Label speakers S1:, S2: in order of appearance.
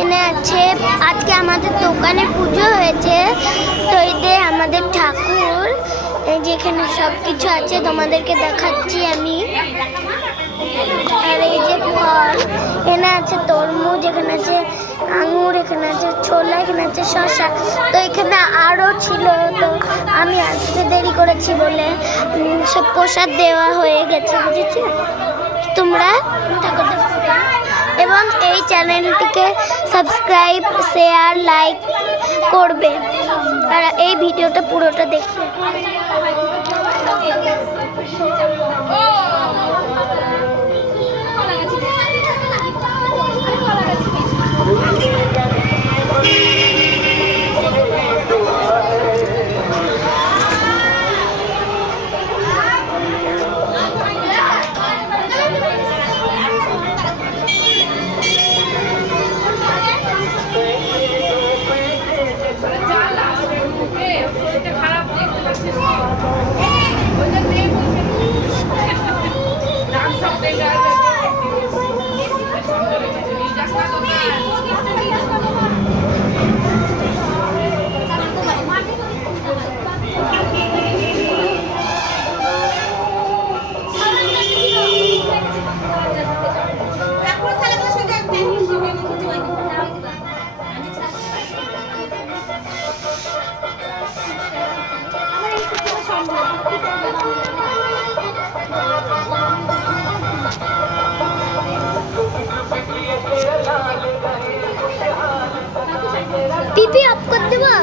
S1: এনে আছে, আজকে আমাদের দোকানে পুজো হয়েছে। তো এতে আমাদের ঠাকুর যেখানে সব কিছু আছে, তোমাদেরকে দেখাচ্ছি আমি। আর এই যে ফল, এনে আছে তরমুজ, এখানে আছে আঙুর এখানে আছে, ছোলা এখানে আছে শশা তো এখানে আরও ছিল, তো আমি আসতে দেরি করেছি বলে সব প্রসাদ দেওয়া হয়ে গেছে, বুঝেছি? তোমরা এবং এই চ্যানেলটিকে সাবস্ক্রাইব শেয়ার লাইক করবে। আর এই ভিডিওটা পুরোটা দেখবে। पीपी आपको देवा।